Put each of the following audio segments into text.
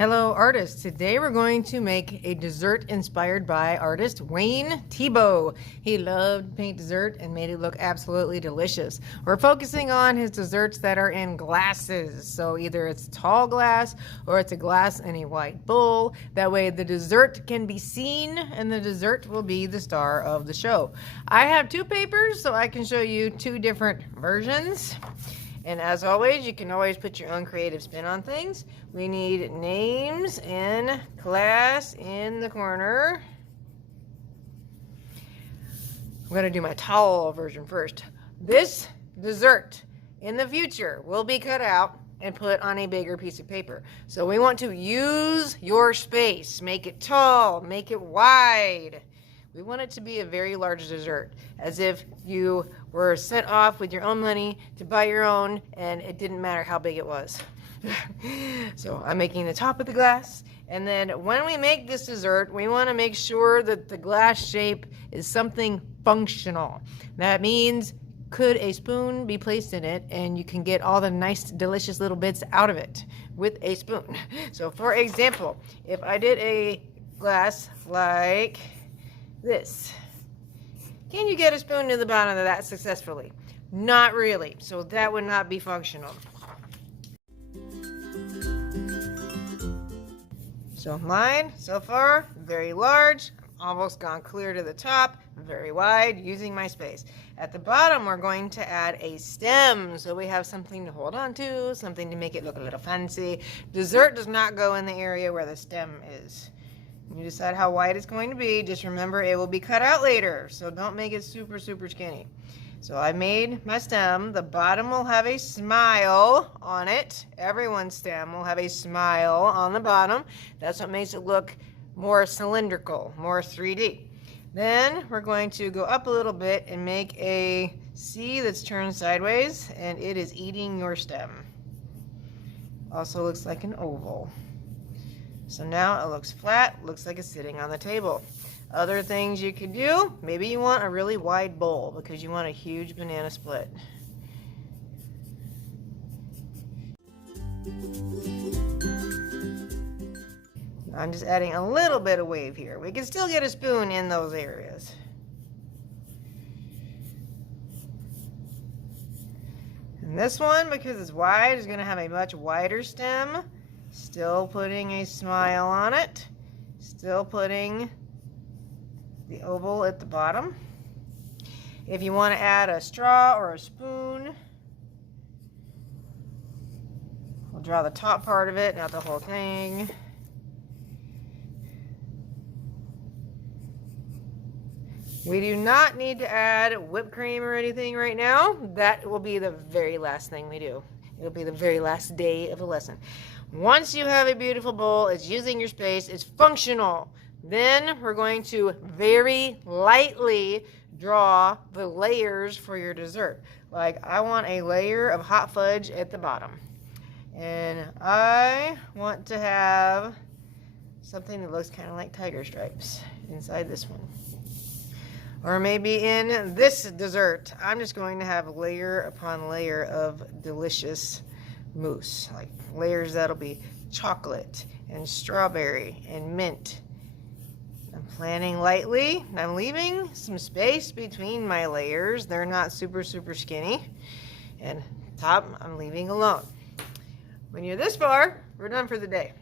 Hello artists, today we're going to make a dessert inspired by artist Wayne Thiebaud. He loved to paint dessert and made it look absolutely delicious. We're focusing on his desserts that are in glasses, so either it's tall glass or it's a glass in a white bowl. That way the dessert can be seen and the dessert will be the star of the show. I have two papers so I can show you two different versions. And as always, you can always put your own creative spin on things. We need names and class in the corner. I'm going to do my tall version first. This dessert in the future will be cut out and put on a bigger piece of paper. So we want to use your space. Make it tall, make it wide. We want it to be a very large dessert, as if you were sent off with your own money to buy your own, and it didn't matter how big it was. So I'm making the top of the glass, and then when we make this dessert, we want to make sure that the glass shape is something functional. That means, could a spoon be placed in it, and you can get all the nice, delicious little bits out of it with a spoon. So for example, if I did a glass like this, can you get a spoon to the bottom of that successfully? Not really, so that would not be functional. So mine, so far, very large, almost gone clear to the top, very wide, using my space. At the bottom, we're going to add a stem, so we have something to hold on to, something to make it look a little fancy. Dessert does not go in the area where the stem is. You decide how wide it's going to be. Just remember, it will be cut out later, so don't make it super skinny. So I made my stem. The bottom will have a smile on it. Everyone's stem will have a smile on the bottom. That's what makes it look more cylindrical, more 3D. Then we're going to go up a little bit and make a C that's turned sideways, and it is eating your stem. Also looks like an oval. So now it looks flat, looks like it's sitting on the table. Other things you could do, maybe you want a really wide bowl because you want a huge banana split. I'm just adding a little bit of wave here. We can still get a spoon in those areas. And this one, because it's wide, is going to have a much wider stem. Still putting a smile on it. Still putting the oval at the bottom. If you want to add a straw or a spoon, we'll draw the top part of it, not the whole thing. We do not need to add whipped cream or anything right now. That will be the very last thing we do. It'll be the very last day of the lesson. Once you have a beautiful bowl, it's using your space, it's functional. Then we're going to very lightly draw the layers for your dessert. Like, I want a layer of hot fudge at the bottom. And I want to have something that looks kind of like tiger stripes inside this one. Or maybe in this dessert, I'm just going to have layer upon layer of delicious mousse, like layers that'll be chocolate and strawberry and mint. I'm planning lightly. I'm leaving some space between my layers. They're not super skinny. And top, I'm leaving alone. When you're this far, we're done for the day.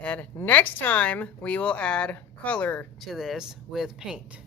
And next time, we will add color to this with paint.